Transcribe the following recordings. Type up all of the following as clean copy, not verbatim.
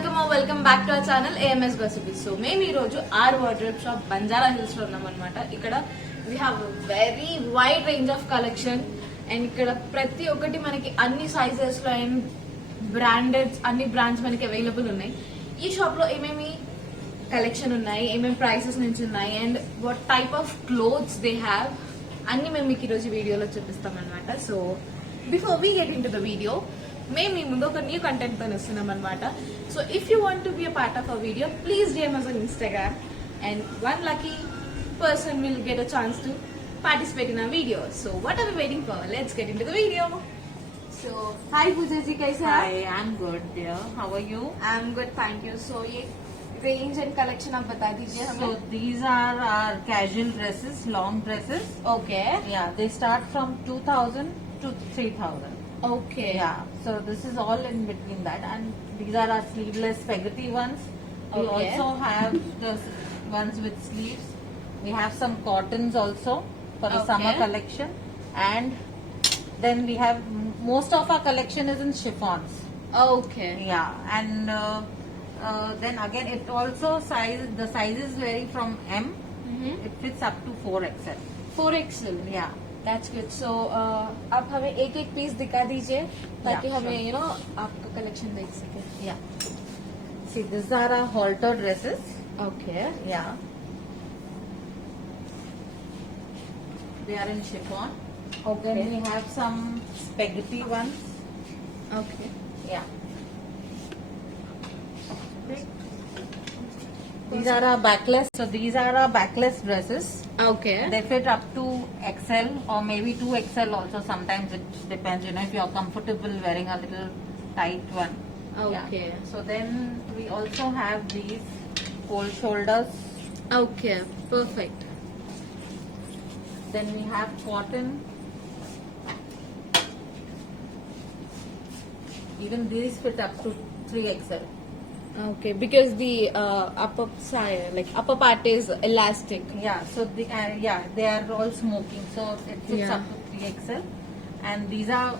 Welcome back to our channel AMS Gossip. So మేము ఈ రోజు R wardrobe shop Banjara Hills లో ఉన్నాం అనమాట. ఇక్కడ we have very wide range of collection and ఇక్కడ ప్రతి ఒక్కటి మనకి అన్ని సైజెస్ లో అండ్ బ్రాండెడ్ అన్ని బ్రాండ్స్ మనకి అవైలబుల్ ఉన్నాయి. ఈ షాప్ లో ఏమేమి కలెక్షన్ ఉన్నాయి, ఏమేమి ప్రైసెస్ నుంచి ఉన్నాయి and what type of clothes they have అన్ని మేము మీకు ఈరోజు వీడియోలో చూపిస్తాం అనమాట. So before we get in to the video, మేము మీ ముందు ఒక న్యూ కంటెంట్ తో వస్తున్నాం అనమాట. So if you want to be a part of a video, please DM us on Instagram and one lucky person will get a chance to participate in our video. So what are we waiting for? Let's get into the video. So hi Pooja ji, kaise aap? Hi, I'm good, dear. How are you? I'm good, thank you. So ये range and collection आप बता दीजिए हमें. So these are our casual dresses, long dresses. Okay. Yeah, they start from 2,000 to 3,000. Okay. Yeah, so this is all in between that, and these are our sleeveless spaghetti ones. We Okay. also have the ones with sleeves. We have some cottons also for the Okay. summer collection, and then we have most of our collection is in chiffons. Okay. Yeah, and then again it also the sizes vary from M. Mm-hmm. It fits up to 4XL. 4XL. Yeah. That's good. So आप हमें एक एक पीस दिखा दीजिए ताकि Yeah, हमें sure. आपका कलेक्शन देख सके. Yeah. See, these are our halter dresses. Okay. Yeah. They are in chiffon. Okay. Then we have some spaghetti ones. Okay. Yeah. These are our backless. So these are our backless dresses. Okay. They fit up to XL or maybe 2XL also. Sometimes it depends, if you're comfortable wearing a little tight one. Okay. Yeah. So then we also have these cold shoulders. Okay. Perfect. Then we have cotton. Even these fit up to 3XL. Okay. Because the upper side, like upper part is elastic. Yeah. So they are all smoking. So it fits Yeah. up to 3XL. And these are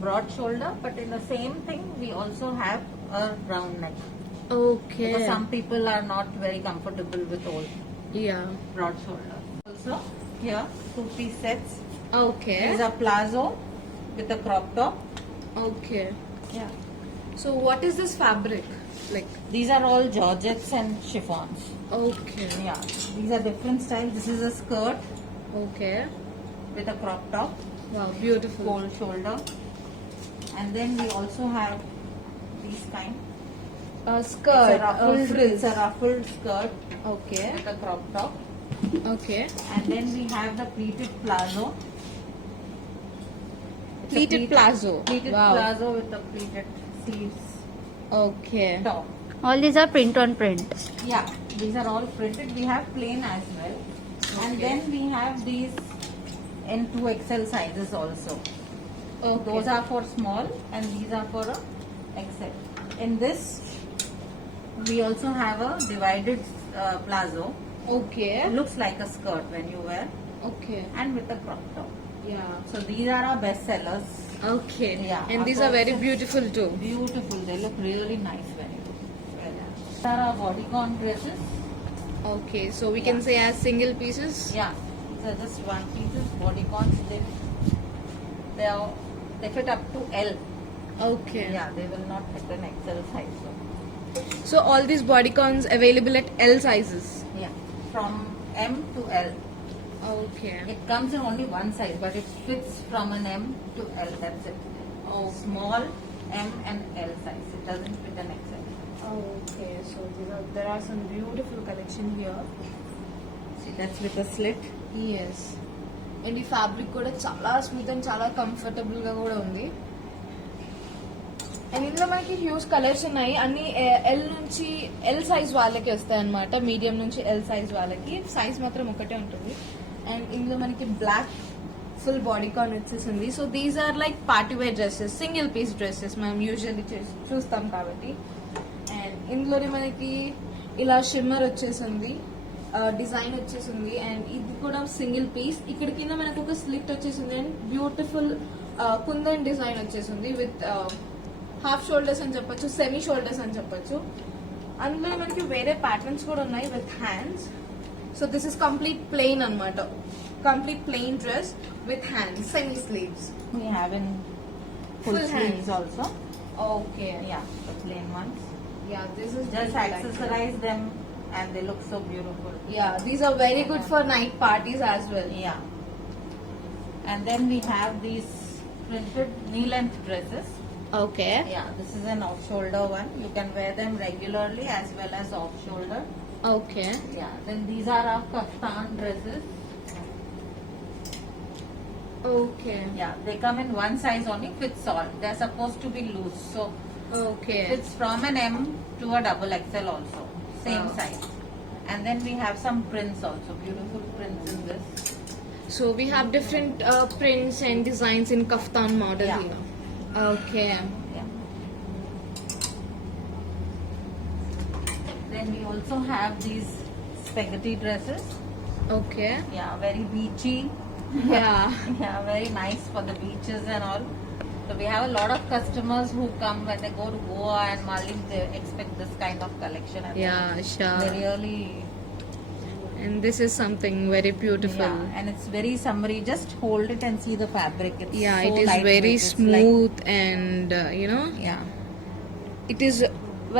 broad shoulder, but in the same thing we also have a round neck. Okay. Because some people are not very comfortable with all Yeah. broad shoulder. Also here 2-piece sets. Okay. These are plazo with a crop top. Okay. Yeah. So what is this fabric? Like. These are all georgettes and chiffons. Okay. Yeah. These are different styles. This is a skirt Okay. with a crop top, Wow. Beautiful. cold shoulder. And then we also have these kind. Skirt. It's a ruffled skirt Okay. with a crop top. Okay. And then we have the pleated plazo. It's a Pleated plazo. Pleated Wow. plazo with the pleated sleeves Okay. top. All these are print on print. Yeah, these are all printed. We have plain as well. And Okay. then we have these in 2XL sizes also. Okay. Those are for small and these are for a XL. In this, we also have a divided plazo. Okay. It looks like a skirt when you wear, Okay. and with a crop top. Yeah. So these are our best sellers. Okay. Yeah. And these are very beautiful too. Beautiful. They look really nice when you wear them. These are our bodycon dresses. Okay. So we can say as single pieces. Yeah. These are just one pieces bodycons. They fit up to L. Okay. Yeah, they will not fit an XL size. So all these bodycons available at L sizes. Yeah, from M to L. Okay. It comes in only one size, but it fits from an M to L. That's it. Oh. Small M and L size. It doesn't fit an XL. Okay. So there are some beautiful collection here. See, that's with a slit. Yes. And ఈ ఫ్యాబ్రిక్ కూడా చాలా smooth and చాలా కంఫర్టబుల్ గా కూడా ఉంది. అండ్ ఇందులో మనకి huge colours ఉన్నాయి. అన్ని ఎల్ నుంచి ఎల్ సైజ్ వాళ్ళకి వస్తాయి అనమాట. మీడియం నుంచి ఎల్ సైజ్ వాళ్ళకి సైజ్ మాత్రం ఒకటే ఉంటుంది. అండ్ ఇందులో మనకి బ్లాక్ ఫుల్ బాడీ కాన్ వచ్చేసింది. So these are like party wear dresses, single piece dresses మనం యూజువల్లీ చూస్తాం కాబట్టి. అండ్ ఇందులోనే మనకి ఇలా షిమ్మర్ వచ్చేసింది, డిజైన్ వచ్చేసింది. అండ్ ఇది కూడా సింగిల్ పీస్. ఇక్కడ కింద మనకు ఒక స్లిట్ వచ్చేసింది అండ్ బ్యూటిఫుల్ కుందన్ డిజైన్ వచ్చేసింది విత్ హాఫ్ షోల్డర్స్ అని చెప్పొచ్చు, సెమీ షోల్డర్స్ అని చెప్పొచ్చు. అందులో మనకి వేరే ప్యాటర్న్స్ కూడా ఉన్నాయి with hands. So this is complete plain అన్నమాట, complete plain dress with hands, semi sleeves. We have in full Full sleeves hands. also. Okay, Yeah, the plain ones. Yeah this is Just accessorize them and they look so beautiful. Yeah these are very good for night parties as well. Yeah. And then we have these printed knee-length dresses. Okay. Yeah, this is an off-shoulder one. You can wear them regularly as well as off-shoulder. Okay. Yeah. Then these are our kaftan dresses. Okay, Yeah, they come in one size only, fits all. They're supposed to be loose, so okay, it's from an M to a double XL also, same Wow. size. And then we have some prints also, beautiful prints in this. So we have different prints and designs in kaftan model. Yeah. Okay, Yeah. Then we also have these spaghetti dresses. Okay, Yeah, very beachy. Yeah Yeah, very nice for the beaches and all. So we have a lot of customers who come when they go to Goa and Maldives. They expect this kind of collection. And yeah they sure. really, And this is something very beautiful. yeah, and it's very summery. Just hold it and see the fabric. It's Yeah, so it is lightweight. very It's smooth and yeah, it is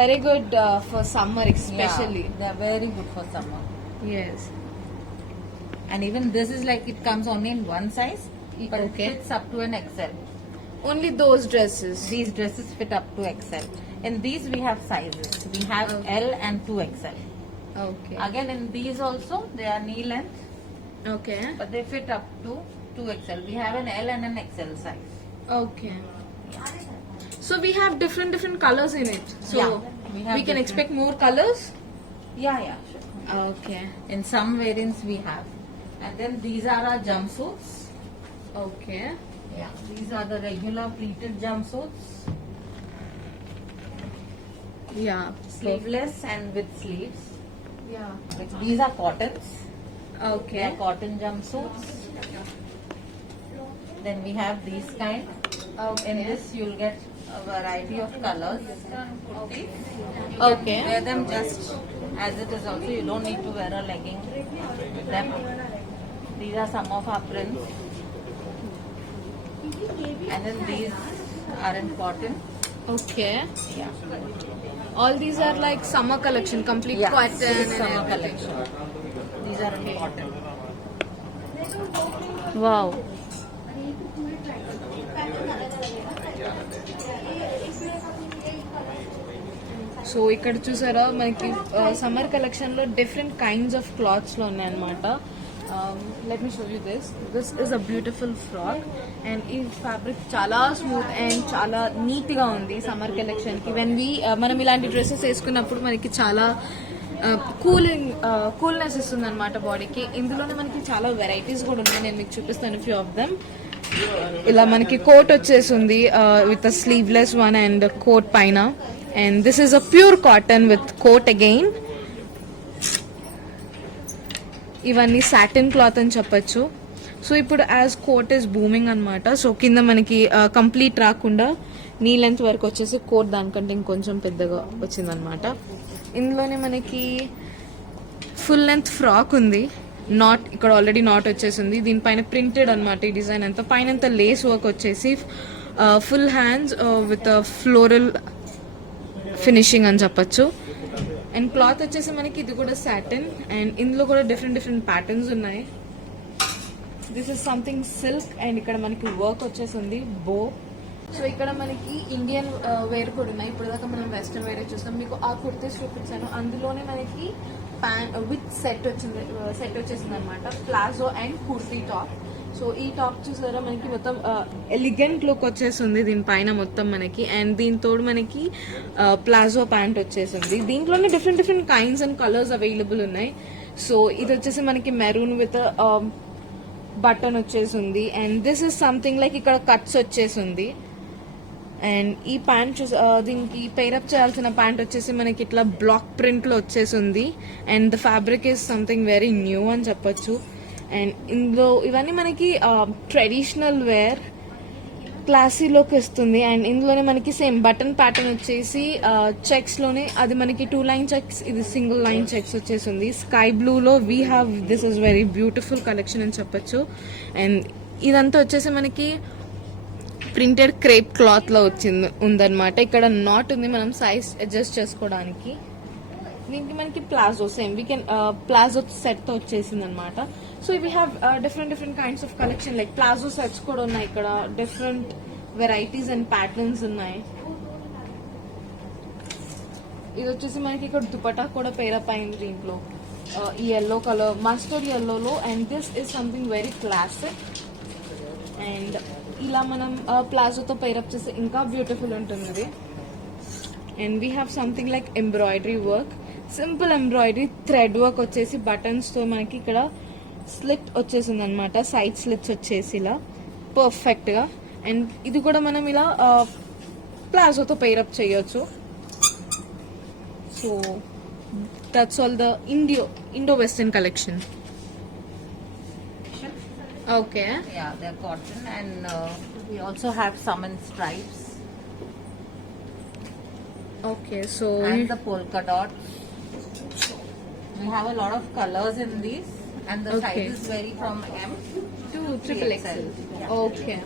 very good for summer especially. yeah, they're very good for summer. Yes. And even this is like it comes only in one size, but Okay. it fits up to an XL. Only those dresses. These dresses fit up to XL. In these we have sizes. We have Okay. L and 2XL. Okay. Again in these also they are knee length, Okay. but they fit up to 2XL. We have an L and an XL size. Okay. So we have different colors in it. So Yeah, we have we can different- expect more colors. Yeah, sure. Okay. In some variants we have. And then these are our jumpsuits. Okay. Yeah, these are the regular pleated jumpsuits. Yeah. Sleeveless and with sleeves. Yeah. These are cottons. They Okay. are cotton jumpsuits. Then we have these kind. Okay. In this you'll get a variety of colors. Okay. Wear them just as it is also. You don't need to wear a legging with them. These are some of our prints. And then these are in cotton. Okay. Yeah. All these are like summer collection, complete Yeah, cotton this is and summer everything. collection. These are in cotton. Wow. So ఇక్కడ చూసారా మనకి summer collection లో different kinds of clothes లో ఉన్నాయన్నమాట. Let me show you this is a beautiful frock and ఈ ఫ్యాబ్రిక్ చాలా smooth and చాలా నీట్ గా ఉంది సమ్మర్ కలెక్షన్ కి. వెన్ వి మనం ఇలాంటి డ్రెస్సెస్ వేసుకున్నప్పుడు మనకి చాలా కూల్నెస్ ఇస్తుంది అనమాట బాడీకి. ఇందులోనే మనకి చాలా వెరైటీస్ కూడా ఉన్నాయి, నేను మీకు చూపిస్తాను ఫ్యూ ఆఫ్ దెమ్. ఇలా మనకి కోట్ వచ్చేసింది with sleeveless one and coat పైన. And this is a pure cotton with coat again. ఇవన్నీ సాటిన్ క్లాత్ అని చెప్పొచ్చు. సో ఇప్పుడు యాజ్ కోట్ ఇస్ బూమింగ్ అనమాట. సో కింద మనకి కంప్లీట్ రాకుండా నీ లెంత్ వరకు వచ్చేసి కోట్ దానికంటే ఇంకొంచెం పెద్దగా వచ్చిందనమాట. ఇందులోనే మనకి ఫుల్ లెంత్ ఫ్రాక్ ఉంది. నాట్ ఇక్కడ ఆల్రెడీ నాట్ వచ్చేసింది. దీనిపైన ప్రింటెడ్ అనమాట ఈ డిజైన్ అంతా. పైన అంతా లేస్ వర్క్ వచ్చేసి full hands with floral finishing అని చెప్పొచ్చు. అండ్ క్లాత్ వచ్చేసి మనకి ఇది కూడా సాటిన్ అండ్ ఇందులో కూడా డిఫరెంట్ ప్యాటర్న్స్ ఉన్నాయి. This is something silk and ఇక్కడ మనకి వర్క్ వచ్చేసింది బో. సో ఇక్కడ మనకి ఇండియన్ వేర్ కూడా ఉన్నాయి. ఇప్పుడు దాకా మనం వెస్ట్రన్ వేర్ చూస్తాం. మీకు ఆ కుర్తీస్ చూపించాను, అందులోనే మనకి ప్యాంట్ విత్ సెట్ వచ్చేసింది అనమాట. Palazzo and kurti top. So ఈ టాప్ చూసారా మనకి మొత్తం ఎలిగెంట్ లుక్ వచ్చేసింది దీనిపైన మొత్తం మనకి. అండ్ దీంతో మనకి ప్లాజో ప్యాంట్ వచ్చేసింది. దీంట్లోనే different kinds and colours available ఉన్నాయి. సో ఇది వచ్చేసి మనకి మెరూన్ విత్ బటన్ వచ్చేసింది. And this is something like ఇక్కడ కట్స్ వచ్చేసింది. అండ్ ఈ ప్యాంట్ దీనికి పేరప్ చేయాల్సిన ప్యాంట్ వచ్చేసి మనకి ఇట్లా బ్లాక్ ప్రింట్ లో వచ్చేసింది. And the fabric is something very new అని చెప్పొచ్చు. అండ్ ఇందులో ఇవన్నీ మనకి ట్రెడిషనల్ వేర్ క్లాసీ లుక్ ఇస్తుంది. అండ్ ఇందులోనే మనకి సేమ్ బటన్ ప్యాటర్న్ వచ్చేసి చెక్స్ లోనే అది మనకి 2 లైన్ చెక్స్, ఇది సింగిల్ లైన్ చెక్స్ వచ్చేసింది. స్కై బ్లూ లో we have this is very beautiful collection అని చెప్పొచ్చు. అండ్ ఇదంతా వచ్చేసి మనకి ప్రింటెడ్ క్రేప్ క్లాత్ లో ఉందన్నమాట. ఇక్కడ నాట్ ఉంది మనం సైజ్ అడ్జస్ట్ చేసుకోవడానికి. దీనికి మనకి palazzo same we can palazzo set తో వచ్చేసింది అనమాట. So we have different kinds of collection like palazzo sets కూడా ఉన్నాయి. ఇక్కడ డిఫరెంట్ వెరైటీస్ అండ్ ప్యాటర్న్స్ ఉన్నాయి. ఇది వచ్చేసి మనకి ఇక్కడ దుపట్టా కూడా పేరప్ అయింది దీంట్లో ఈ ఎల్లో కలర్ మస్టర్డ్ ఎల్లోలో. And this is something very classic. And ఇలా మనం ప్లాజోతో పేరప్ చేస్తే ఇంకా బ్యూటిఫుల్ ఉంటుంది ఇది. And we have something like embroidery work, simple embroidery thread work వచ్చేసి బటన్స్ తో మనకి ఇక్కడ స్లిట్ వచ్చేసింది అనమాట. సైడ్ స్లిట్స్ వచ్చేసి ఇలా పర్ఫెక్ట్ గా. అండ్ ఇది కూడా మనం ఇలా ప్లాజోతో పేరప్ చేయొచ్చు. So that's all the Indo western collection. Okay. Yeah, they're cotton, and we also have some in stripes Okay. So and the polka dot. We have a lot of colors in these, and the Okay. sizes vary from M to triple XL. Okay.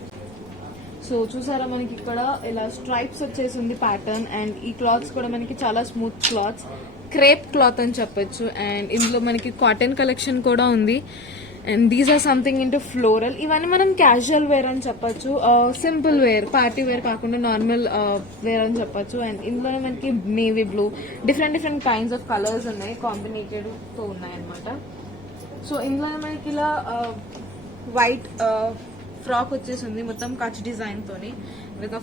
So చూసారా మనకి ఇక్కడ ఇలా స్ట్రైప్స్ వచ్చేసింది pattern. And ఈ క్లాత్స్ కూడా మనకి చాలా smooth clothes, crepe cloth అని చెప్పొచ్చు. అండ్ ఇందులో మనకి కాటన్ కలెక్షన్ కూడా ఉంది. And these or something into floral. ఇవన్నీ మనం క్యాజువల్ వేర్ అని చెప్పొచ్చు, సింపుల్ వేర్, పార్టీ వేర్ కాకుండా నార్మల్ వేర్ అని చెప్పొచ్చు. అండ్ ఇందులోనే మనకి navy blue, different kinds of colours ఉన్నాయి, కాంబినేటెడ్ తో ఉన్నాయి అనమాట. సో ఇందులోనే మనకి ఇలా వైట్ ఫ్రాక్ వచ్చేసింది మొత్తం కచ్ డిజైన్ తోని with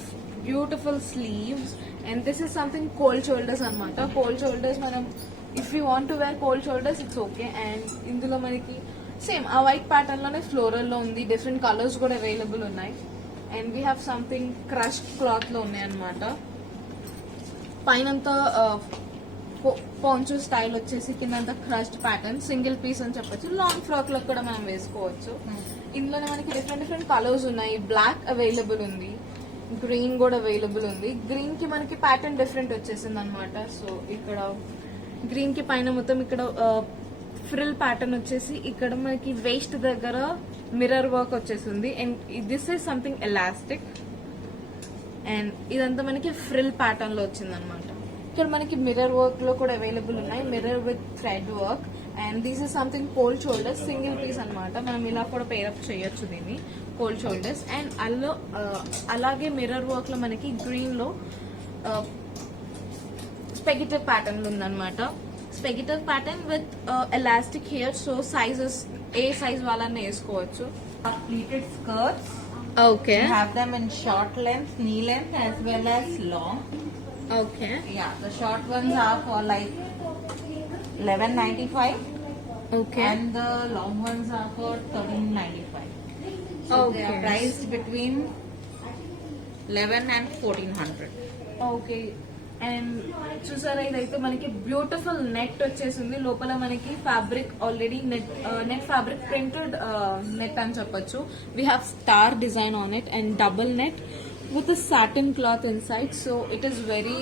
beautiful sleeves. And this is something cold shoulders అనమాట. కోల్డ్ షోల్డర్స్ మనం if you want to wear cold shoulders it's okay. And ఇందులో మనకి సేమ్ ఆ వైట్ ప్యాటర్న్ లోనే ఫ్లోరల్ లో ఉంది, డిఫరెంట్ కలర్స్ కూడా అవైలబుల్ ఉన్నాయి. And we have something crush cloth లో ఉన్నాయి అనమాట. పైనంతా పాంచో స్టైల్ వచ్చేసి కింద క్రష్డ్ ప్యాటర్న్, సింగిల్ పీస్ అని చెప్పొచ్చు. లాంగ్ ఫ్రాక్ లో కూడా మనం వేసుకోవచ్చు. ఇందులోనే మనకి డిఫరెంట్ కలర్స్ ఉన్నాయి. బ్లాక్ అవైలబుల్ ఉంది, గ్రీన్ కూడా అవైలబుల్ ఉంది. గ్రీన్ కి మనకి ప్యాటర్న్ డిఫరెంట్ వచ్చేసింది అనమాట. సో ఇక్కడ గ్రీన్ కి పైన మొత్తం ఇక్కడ ఫ్రిల్ ప్యాటర్న్ వచ్చేసి ఇక్కడ మనకి వేస్ట్ దగ్గర మిర్రర్ వర్క్ వచ్చేసింది. And this is something elastic. And ఇదంతా మనకి ఫ్రిల్ ప్యాటర్న్ లో వచ్చింది అనమాట. ఇక్కడ మనకి మిర్రర్ వర్క్ లో కూడా అవైలబుల్ ఉన్నాయి, mirror with thread work. And this is something cold shoulders, single piece అనమాట. మనం ఇలా కూడా పేరప్ చేయొచ్చు దీన్ని, కోల్డ్ షోల్డర్స్. అండ్ అలాగే మిర్రర్ వర్క్ లో మనకి గ్రీన్ లో స్పెగిటివ్ ప్యాటర్న్ లో ఉందన్నమాట. Spaghetti pattern with elastic here. So sizes ఏ సైజ్ వాళ్ళని వేసుకోవచ్చు. Pleated skirts. Okay. We have them in short length, knee length, as well as long. Okay. Yeah, the short ones are for like 11.95, okay. and the long ones are for 13.95. So they are Okay. priced between 11 and 1400. Okay. And చూసారా ఇదైతే మనకి beautiful net వచ్చేసింది. లోపల మనకి fabric already net fabric printed net అని చెప్పొచ్చు. We have star design on it and double net with satin cloth inside. So it is very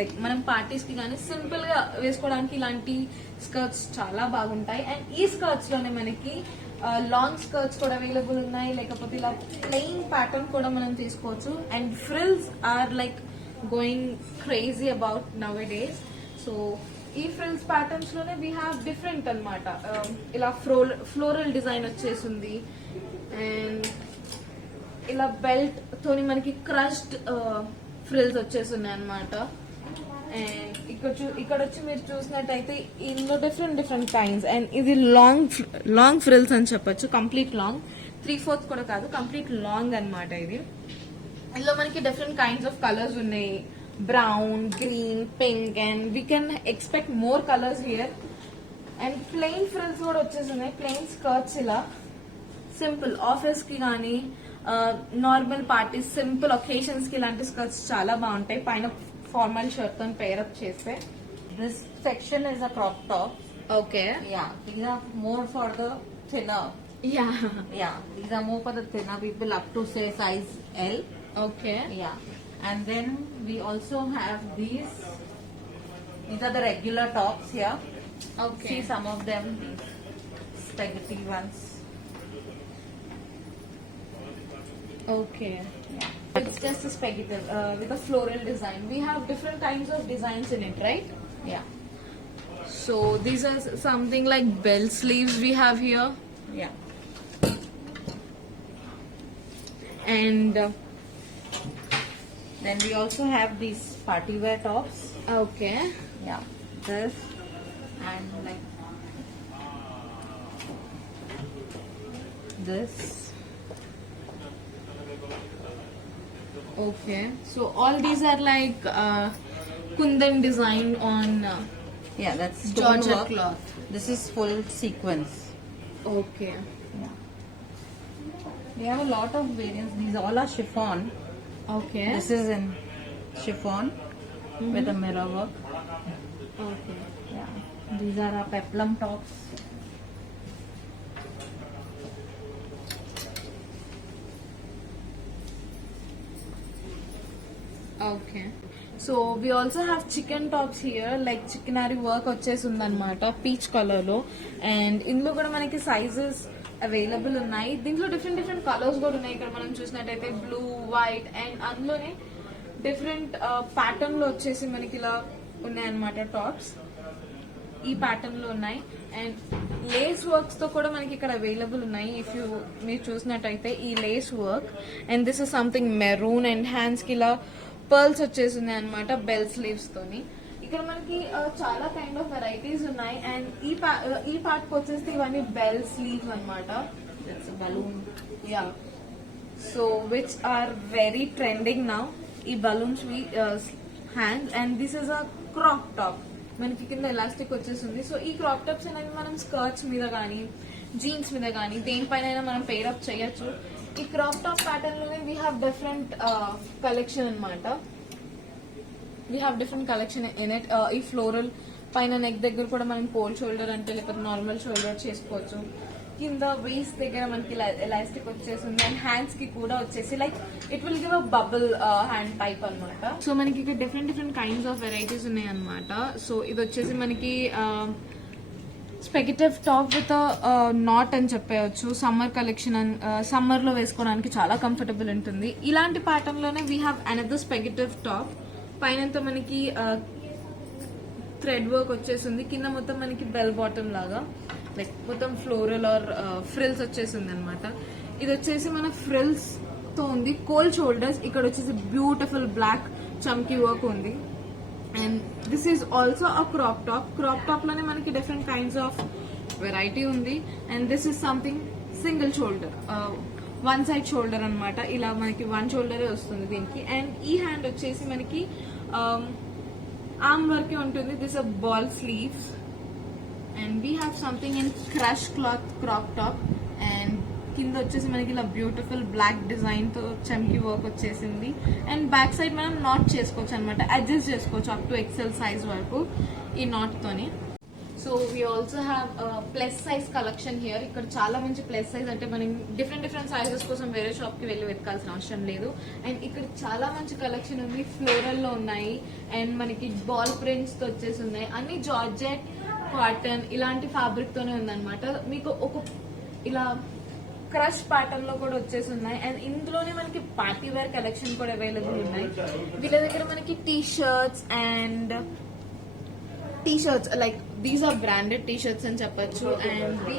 like మనం పార్టీస్ కి కానీ సింపుల్ గా వేసుకోవడానికి ఇలాంటి స్కర్ట్స్ చాలా బాగుంటాయి. అండ్ ఈ స్కర్ట్స్ లోనే మనకి లాంగ్ స్కర్ట్స్ కూడా అవైలబుల్ ఉన్నాయి, లేకపోతే ఇలా ప్లెయిన్ ప్యాటర్న్ కూడా మనం తీసుకోవచ్చు. And frills are like going crazy about nowadays. So ఈ ఫ్రిల్స్ ప్యాటర్న్స్ లోనే వీ హ్యావ్ డిఫరెంట్ అనమాట. ఇలా ఫ్లోరల్ డిజైన్ వచ్చేసింది. అండ్ ఇలా బెల్ట్ తోని మనకి క్రష్డ్ ఫ్రిల్స్ వచ్చేస్తున్నాయి అనమాట. అండ్ ఇక్కడ వచ్చి మీరు చూసినట్టయితే ఇందులో డిఫరెంట్ కైండ్స్. అండ్ ఇది లాంగ్ ఫ్రిల్స్ అని చెప్పొచ్చు, కంప్లీట్ లాంగ్, 3/4 కూడా కాదు, కంప్లీట్ లాంగ్ అన్నమాట ఇది. ఇందులో మనకి డిఫరెంట్ కైండ్స్ ఆఫ్ కలర్స్ ఉన్నాయి, brown, green, pink. And we can expect more colours here. And plain frills కూడా వచ్చేస్తున్నాయి, ప్లెయిన్ స్కర్ట్స్. ఇలా సింపుల్ ఆఫీస్ కి కానీ నార్మల్ పార్టీస్, సింపుల్ ఒకేషన్స్ కి ఇలాంటి స్కర్ట్స్ చాలా బాగుంటాయి. పైన ఫార్మల్ షర్ట్ తో పేరప్ చేస్తే. This section is a crop top. Okay. Yeah, these are more for the thinner Yeah. Yeah, these are more for the thinner people up to say size L. Okay. Yeah, and then we also have these. These are the regular tops here. Okay. See some of them, these spaghetti ones. Okay. Yeah. It's just a spaghetti with a floral design. We have different kinds of designs in it, right? Yeah. So these are something like bell sleeves we have here, Yeah. and Then we also have these party wear tops. okay, Yeah. This and like this. okay. So all these are like kundan design on Yeah, that's stone Georgette work. cloth. This is full sequence. Okay. Yeah. We have a lot of variants. These all are chiffon. Okay. This is in chiffon with a mirror work. Okay. Yeah. These are our peplum tops. Okay so we also have chikan tops here like chikankari work వచ్చేసి ఉందన్నమాట peach colour లో అండ్ ఇందులో కూడా మనకి sizes available ఉన్నాయి దీంట్లో different different colours కూడా ఉన్నాయి ఇక్కడ మనం చూసినట్టయితే బ్లూ వైట్ అండ్ అందులోనే డిఫరెంట్ ప్యాటర్న్ లో వచ్చేసి మనకి ఇలా ఉన్నాయన్నమాట టాప్స్ ఈ ప్యాటర్న్ లో ఉన్నాయి అండ్ లేస్ వర్క్స్ తో కూడా మనకి ఇక్కడ అవైలబుల్ ఉన్నాయి ఇఫ్ యూ మీరు చూసినట్టయితే ఈ lace work and this is something maroon and hands కి ఇలా పర్ల్స్ వచ్చేసింది అనమాట బెల్ స్లీవ్స్ తోని ఇక్కడ మనకి చాలా కైండ్ ఆఫ్ వెరైటీస్ ఉన్నాయి అండ్ ఈ పార్ట్ కి వచ్చేసి ఇవన్నీ బెల్ స్లీవ్స్ అనమాట Balloon. Yeah so which are very trending now ఈ balloons hands and this is a crop top మనకి కింద ఎలాస్టిక్ వచ్చేసింది సో ఈ క్రాప్ టాప్స్ అనేవి మనం స్కర్ట్స్ మీద కానీ జీన్స్ మీద కానీ దేనిపైన మనం పేరప్ చేయొచ్చు ఈ క్రాప్ టాప్ ప్యాటర్న్ లోనే వీ హ్యావ్ డిఫరెంట్ కలెక్షన్ అనమాట we have different collection in it ఈ ఫ్లోరల్ పైన నెక్ దగ్గర కూడా మనం పోల్ షోల్డర్ అంటే లేకపోతే నార్మల్ షోల్డర్ చేసుకోవచ్చు కింద వేస్ట్ దగ్గర మనకి ఎలాస్టిక్ వచ్చేసింది అండ్ హ్యాండ్స్ కి కూడా వచ్చేసి like it will give a bubble hand type అన్నమాట సో మనకి ఇక్కడ different different kinds of varieties ఉన్నాయి అనమాట సో ఇది వచ్చేసి మనకి స్పెగటివ్ టాప్ విత్ నాట్ అని చెప్పవచ్చు సమ్మర్ కలెక్షన్ సమ్మర్ లో వేసుకోవడానికి చాలా కంఫర్టబుల్ ఉంటుంది ఇలాంటి ప్యాటర్న్ లోనే వీ హ్యావ్ అనదర్ స్పెగటివ్ టాప్ పైనంతా మనకి థ్రెడ్ వర్క్ వచ్చేసింది కింద మొత్తం మనకి బెల్ బాటమ్ లాగా లైక్ మొత్తం ఫ్లోరల్ ఆర్ ఫ్రిల్స్ వచ్చేసింది అనమాట ఇది వచ్చేసి మన ఫ్రిల్స్ తో ఉంది కోల్డ్ షోల్డర్స్ ఇక్కడ వచ్చేసి బ్యూటిఫుల్ బ్లాక్ చమ్కీ వర్క్ ఉంది and this is also a crop top లోనే మనకి డిఫరెంట్ కైండ్స్ ఆఫ్ వెరైటీ ఉంది and this is something single shoulder one side shoulder అన్నమాట ఇలా మనకి వన్ షోల్డరే వస్తుంది దీనికి అండ్ ఈ హ్యాండ్ వచ్చేసి మనకి ఆర్మ్ వర్కే ఉంటుంది this a ball sleeves and we have something in crush cloth crop top and కింద వచ్చేసి మనకి ఇలా బ్యూటిఫుల్ బ్లాక్ డిజైన్ తో చమ్కీ వర్క్ వచ్చేసింది అండ్ బ్యాక్ సైడ్ మనం నాట్ చేసుకోవచ్చు అనమాట అడ్జస్ట్ చేసుకోవచ్చు అప్ టు ఎక్సెల్ సైజ్ వరకు ఈ నాట్ తోని so we also have plus size collection here ఇక్కడ చాలా మంచి ప్లస్ సైజ్ అంటే మనం డిఫరెంట్ డిఫరెంట్ సైజెస్ కోసం వేరే షాప్ కి వెళ్ళి వెతకాల్సిన అవసరం లేదు అండ్ ఇక్కడ చాలా మంచి కలెక్షన్ ఉంది ఫ్లోరల్ లో ఉన్నాయి అండ్ మనకి బాల్ ప్రింట్స్ తో వచ్చేసి ఉన్నాయి అన్ని జార్జెట్ కాటన్ ఇలాంటి ఫ్యాబ్రిక్ తోనే ఉందన్నమాట మీకు ఒక ఇలా క్రష్ ప్యాటర్న్ లో కూడా వచ్చేసి ఉన్నాయి అండ్ ఇందులోనే మనకి పార్టీ వేర్ కలెక్షన్ కూడా అవైలబుల్ ఉన్నాయి వీళ్ళ దగ్గర మనకి T shirts and like these are branded T shirts అని చెప్పొచ్చు and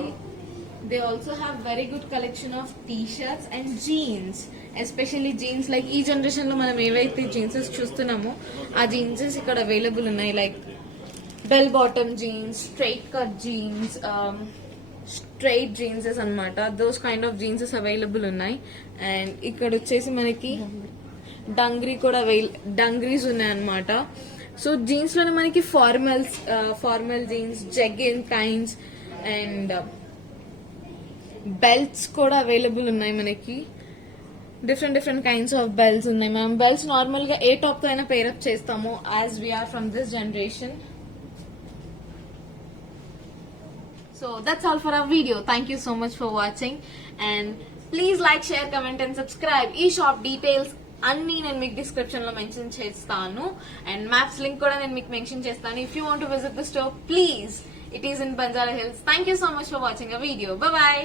they also have very good collection of T shirts and jeans especially jeans like ఈ జనరేషన్ లో మనం ఏవైతే జీన్సెస్ చూస్తున్నామో ఆ జీన్సెస్ ఇక్కడ అవైలబుల్ ఉన్నాయి like bell bottom jeans straight cut jeans straight jeanses అన్నమాట those kind of jeanses available ఉన్నాయి అండ్ ఇక్కడ వచ్చేసి మనకి డంగ్రీ కూడా డంగ్రీస్ ఉన్నాయి అన్నమాట సో జీన్స్ లోనే మనకి ఫార్మల్ జీన్స్ జెగిన్ కైండ్స్ అండ్ బెల్ట్స్ కూడా అవైలబుల్ ఉన్నాయి మనకి different different kinds of belts ఉన్నాయి మనం బెల్ట్స్ నార్మల్ గా ఏ టాప్ తో అయినా పేరప్ చేస్తాము as we are from this generation so that's all for our video. Thank you so much for watching and please like, share, comment and subscribe. ఈ shop details అన్ని నేను మీకు డిస్క్రిప్షన్ లో మెన్షన్ చేస్తాను అండ్ మ్యాప్స్ లింక్ కూడా నేను మీకు మెన్షన్ చేస్తాను. If you want to visit the store please, it is in Banjara Hills. Thank you so much for watching our video. Bye bye.